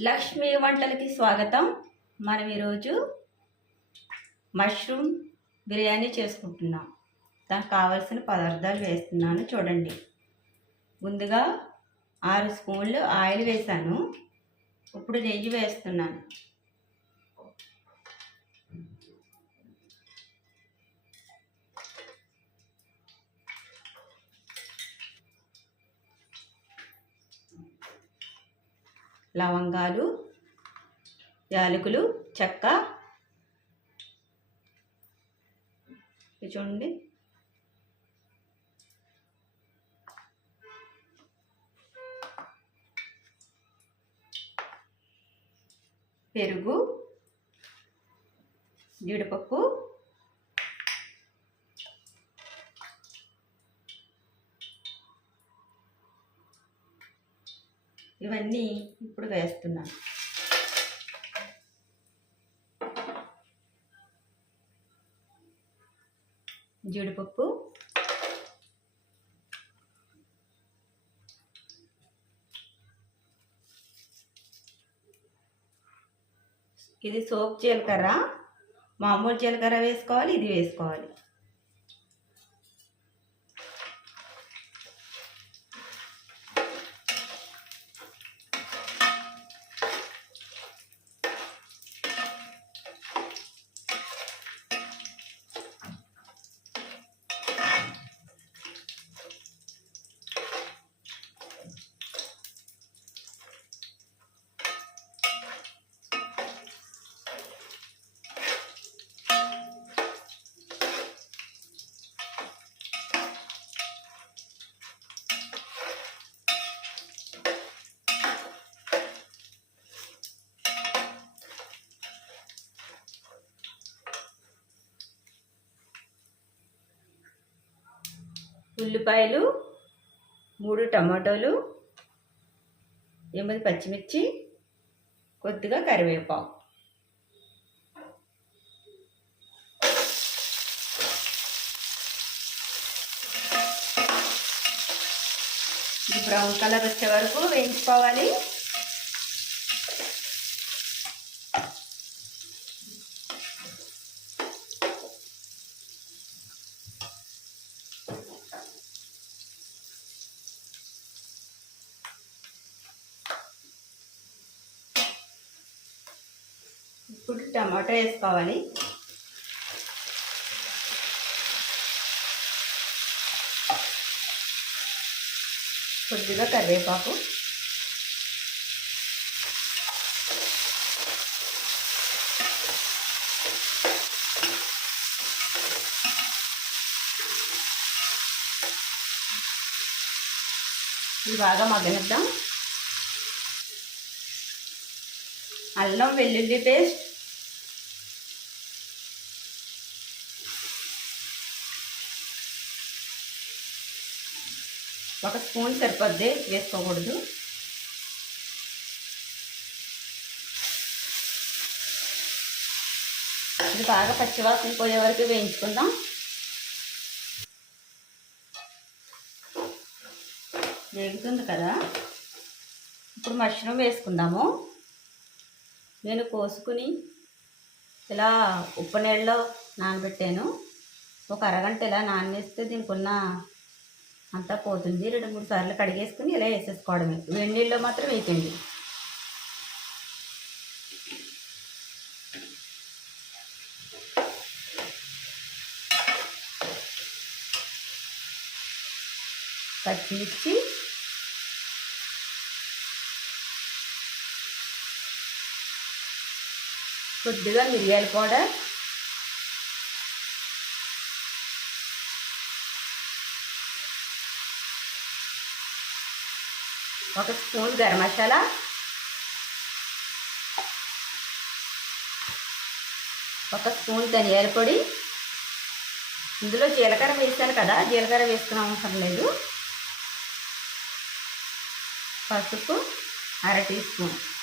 లక్ష్మీ వంటలకి స్వాగతం. మనం ఈరోజు మష్రూమ్ బిర్యానీ చేసుకుంటున్నాం. దానికి కావాల్సిన పదార్థాలు వేస్తున్నాను చూడండి. ముందుగా ఆరు స్పూన్లు ఆయిల్ వేసాను ఇప్పుడు నెయ్యి వేస్తున్నాను. లవంగాలు యాలకులు చెక్క. చూడండి. పెరుగు జీడిపప్పు ఇవన్నీ ఇప్పుడు వేస్తున్నాను. జీడిపప్పు. ఇది సోప్ జీలకర్ర. మామూలు జీలకర్ర వేసుకోవాలి ఇది వేసుకోవాలి. ఉల్లిపాయలు మూడు టమాటోలు ఎనిమిది పచ్చిమిర్చి కొద్దిగా కరివేపాకు. ఇది బ్రౌన్ కలర్ వచ్చే వరకు వేయించుకోవాలి. ఇప్పుడు టమాటా వేసుకోవాలి. కొద్దిగా కరివేపాకు. ఇది బాగా మగ్గనిద్దాం. అల్లం వెల్లుల్లి పేస్ట్. ఒక స్పూన్ సరిపోద్ది వేసుకోకూడదు. ఇది బాగా పచ్చివాసన పోయే వరకు వేయించుకుందాం. వేగుతుంది కదా. ఇప్పుడు మష్రూమ్ వేసుకుందాము. నేను కోసుకుని ఇలా ఉప్పు నీళ్ళలో నానబెట్టాను. ఒక అరగంట ఇలా నానేస్తే దీనికి ఉన్న అంతా పోతుంది. రెండు మూడు సార్లు కడిగేసుకుని ఇలా వేసేసుకోవడమే. వేడి నీళ్ళలో మాత్రం వేయకండి. పచ్చిమిర్చి కొద్దిగా మిరియాల పౌడర్. ఒక స్పూన్ గరం మసాలా. ఒక స్పూన్ ధనియాల పొడి. ఇందులో జీలకర్ర వేసాను కదా జీలకర్ర వేసుకున్న అవసరం లేదు. పసుపు అర టీ స్పూన్.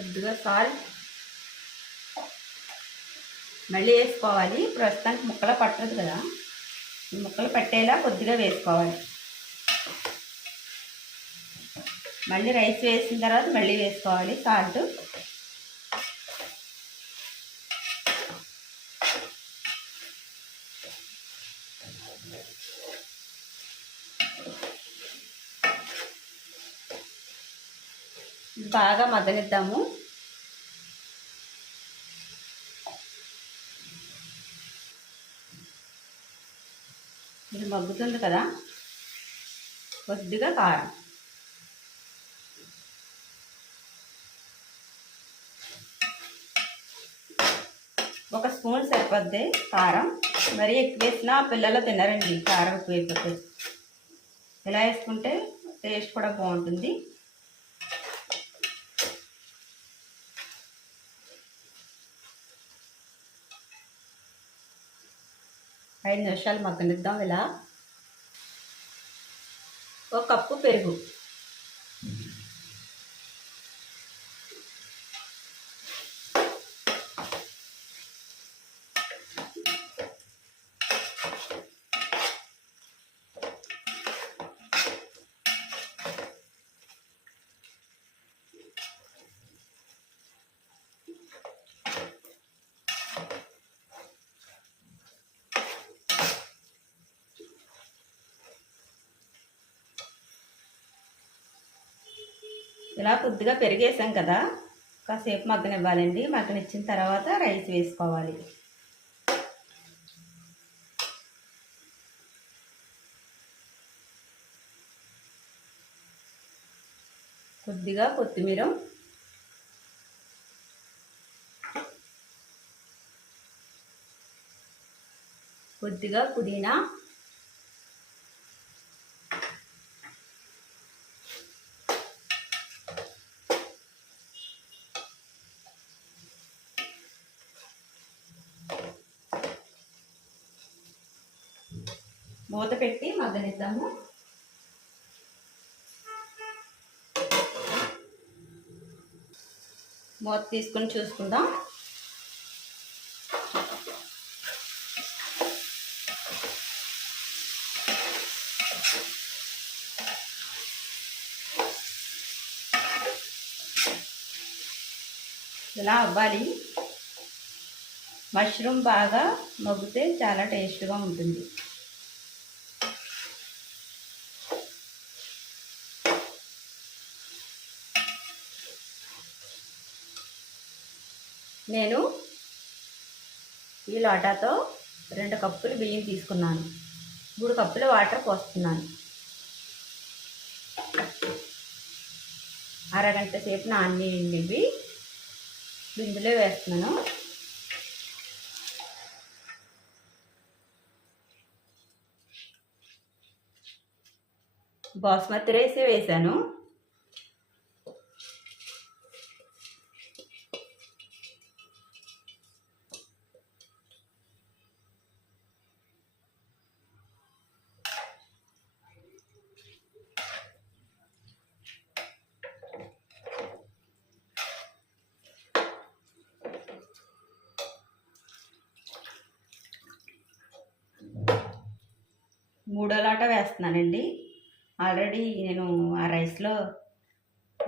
కొద్దిగా సాల్ట్ మళ్ళీ వేసుకోవాలి. ప్రస్తుతానికి ముక్కలు పట్టదు కదా. ఈ ముక్కలు పట్టేలా కొద్దిగా వేసుకోవాలి. మళ్ళీ రైస్ వేసిన తర్వాత మళ్ళీ వేసుకోవాలి. సాల్ట్. బాగా మగ్గనిద్దాము. ఇది మగ్గుతుంది కదా. కొద్దిగా కారం. ఒక స్పూన్ సరిపోద్ది కారం. మరీ ఎక్కువ వేసినా పిల్లలు తినరండి. కారం ఎక్కువ అయిపోతుంది ఇలా వేసుకుంటే టేస్ట్ కూడా బాగుంటుంది. ఐదు నిమిషాలు మగ్గనిద్దాం ఇలా. ఒక కప్పు పెరుగు. ఇలా కొద్దిగా పెరిగేసాం కదా కాసేపు మగ్గనివ్వాలండి. మగ్గనిచ్చిన తర్వాత రైస్ వేసుకోవాలి. కొద్దిగా కొత్తిమీర. కొద్దిగా పుదీనా మూత పెట్టి మగ్గనిద్దాము. మూత తీసుకొని చూసుకుందాం. ఇలా అవ్వాలి. మష్రూమ్ బాగా మగ్గితే చాలా టేస్ట్గా ఉంటుంది. నేను ఈ లోటాతో రెండు కప్పులు బియ్యం తీసుకున్నాను. మూడు కప్పులు వాటర్ పోస్తున్నాను. అరగంట సేపు నానివి బిందులో వేస్తున్నాను. బాస్మతి రైస్ వేసాను మూడో లోట వేస్తున్నానండి. ఆల్రెడీ నేను ఆ రైస్లో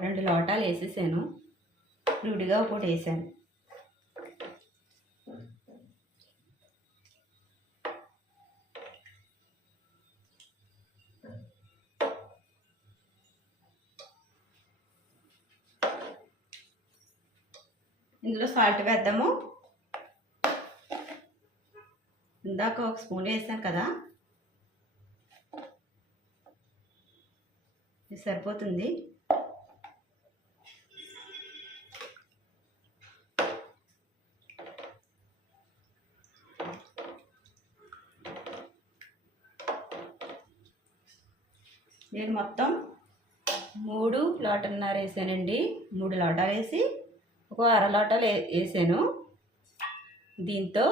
రెండు లోటాలు వేసేసాను. విడిగా ఒకటి వేసాను. ఇందులో సాల్ట్ వేద్దాము. ఇందాక ఒక స్పూన్ వేసాను కదా. ఇది సరిపోతుంది. నేను మొత్తం మూడు లోటన్నర వేసానండి. మూడు లోటాలు వేసి ఒక అర లోటాలు వేసాను. దీంతో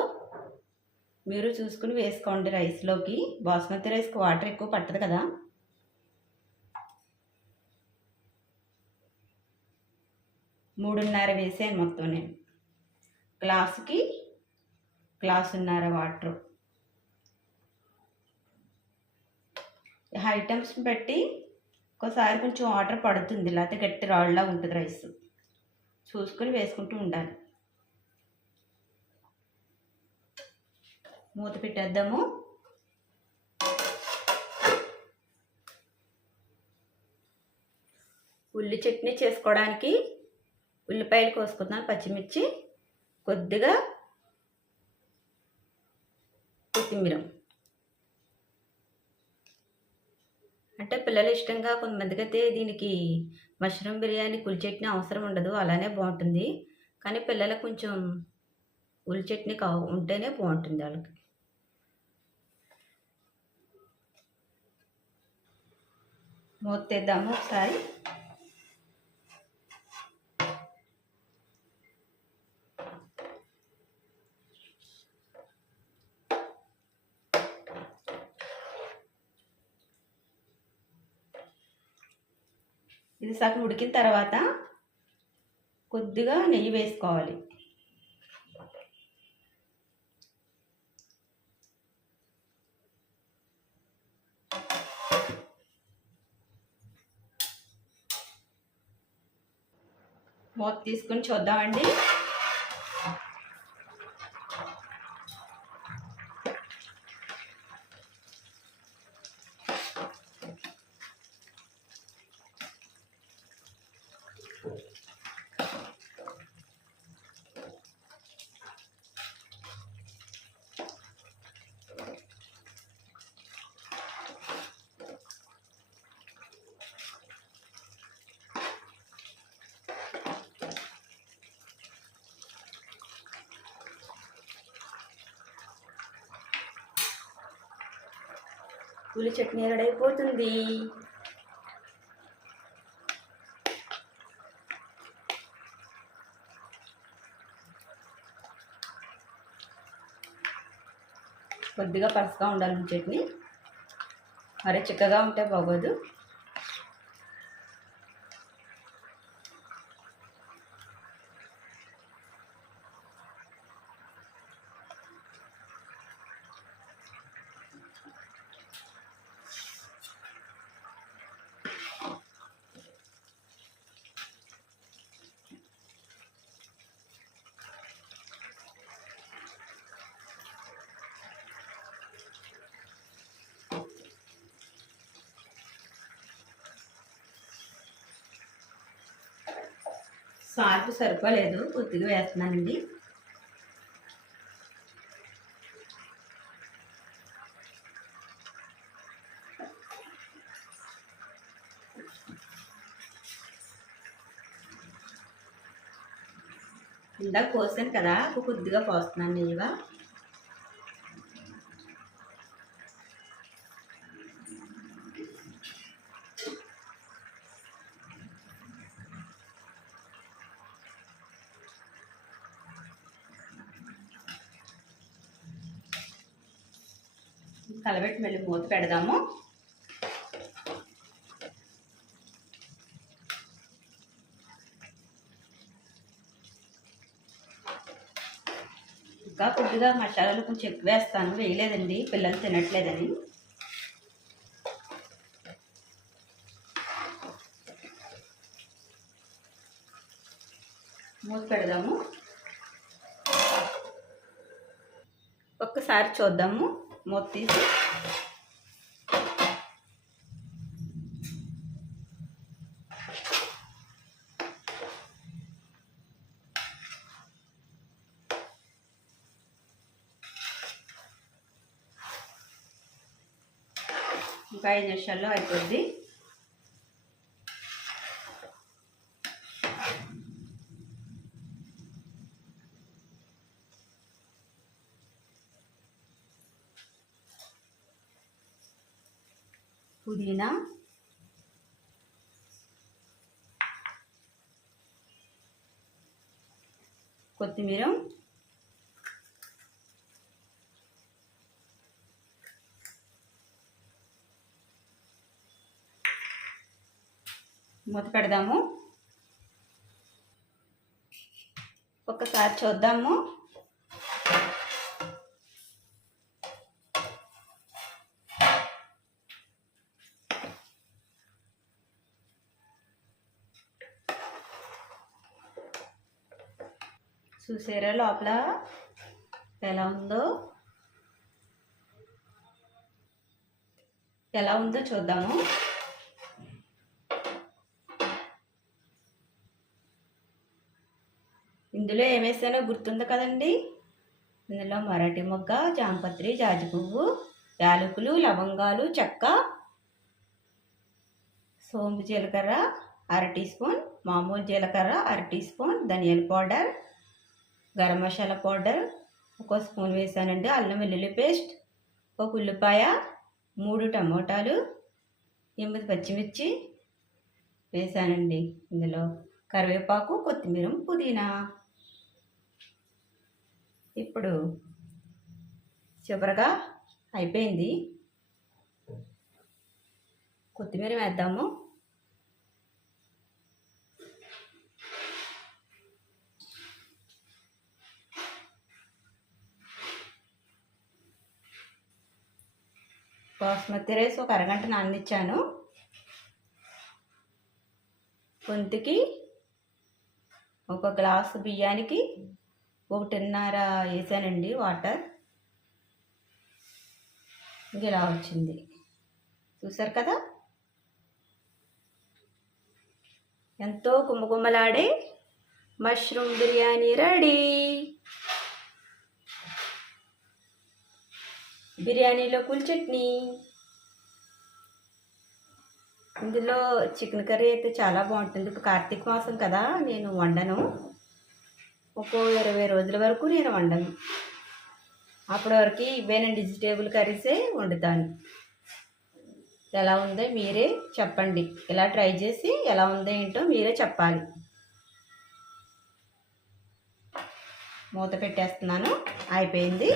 మీరు చూసుకుని వేసుకోండి రైస్లోకి. బాస్మతి రైస్కి వాటర్ ఎక్కువ పట్టదు కదా. మూడున్నర వేసాను మొత్తం నేను. గ్లాసుకి గ్లాసున్నర వాటర్. ఐటమ్స్ని బట్టి ఒకసారి కొంచెం వాటర్ పడుతుంది లేకపోతే గట్టి రాళ్ళలా ఉంటుంది రైస్. చూసుకొని వేసుకుంటూ ఉండాలి. మూత పెట్టేద్దాము. ఉల్లి చట్నీ చేసుకోవడానికి ఉల్లిపాయలు కోసుకున్నాను పచ్చిమిర్చి కొద్దిగా కొత్తిమీర. అంటే పిల్లలు ఇష్టంగా కొంతమందికి అయితే దీనికి మష్రూమ్ బిర్యానీ కులి చట్నీ అవసరం ఉండదు అలానే బాగుంటుంది. కానీ పిల్లలకు కొంచెం ఉల్లి చట్నీ కా ఉంటేనే బాగుంటుంది వాళ్ళకి. మూత తెద్దాము ఒకసారి. ఇది సగం ఉడికిన తర్వాత కొద్దిగా నెయ్యి వేసుకోవాలి. మూత తీసుకుని చూద్దామండి. పులి చట్నీ రెడీ అయిపోతుంది కొద్దిగా పరసగా ఉండాలి చట్నీ. మరీ చిక్కగా ఉంటే బాగోదు. సాల్ట్ సరిపోలేదు కొద్దిగా వేస్తున్నానండి. ఇందాక కోసాను కదా కొద్దిగా పోస్తున్నాను నెయ్యిగా కలబెట్టి మళ్ళీ మూత పెడదాము. ఇంకా కొద్దిగా మసాలాలు కొంచెం ఎక్కువ వేస్తాను. వేయలేదండి. పిల్లలు తినట్లేదని. మూత పెడదాము. ఒక్కసారి చూద్దాము. మూత తీసి ఇంకా ఐదు నిమిషాల్లో అయిపోద్ది పుదీనా. కొత్తిమీర. మూత పెడదాము. ఒకసారి చూద్దాము. చూసారా లోపల? ఎలా ఉందో? ఎలా ఉందో చూద్దాము. ఇందులో ఏమేసానో గుర్తుంది కదండి? ఇందులో మరాఠీ మొగ్గ జాంపత్రి జాజి పువ్వు యాలకులు లవంగాలు చెక్క సోంపు జీలకర్ర అర టీ స్పూన్ మామూలు జీలకర్ర అర టీ స్పూన్ ధనియాల పౌడర్ గరం మసాలా పౌడర్ ఒక స్పూన్ వేసానండి అల్లం వెల్లుల్లి పేస్ట్ ఒక ఉల్లిపాయ మూడు టమోటాలు ఎనిమిది పచ్చిమిర్చి వేసానండి ఇందులో. కరివేపాకు కొత్తిమీర పుదీనా. ఇప్పుడు చివరగా అయిపోయింది. కొత్తిమీర వేద్దాము. బాస్మతి రైస్ ఒక అరగంట నాననిచ్చాను. గొంతుకి ఒక గ్లాసు బియ్యానికి ఒకటిన్నర వేసానండి వాటర్. ఇలా వచ్చింది. చూసారు కదా? ఎంతో కుమ్మకుమ్మలాడే మష్రూమ్ బిర్యానీ రెడీ. బిర్యానీలో కూల్ చట్నీ. ఇందులో చికెన్ కర్రీ అయితే చాలా బాగుంటుంది. ఇప్పుడు కార్తీక మాసం కదా నేను వండను. ఒక్కో ఇరవై రోజుల వరకు నేను వండను. అప్పటి వరకు ఇవేనండి వెజిటేబుల్ కర్రీసే వండుతాను. ఎలా ఉందో మీరే చెప్పండి. ఇలా ట్రై చేసి ఎలా ఉందో ఏంటో మీరే చెప్పాలి. మూత పెట్టేస్తున్నాను. అయిపోయింది.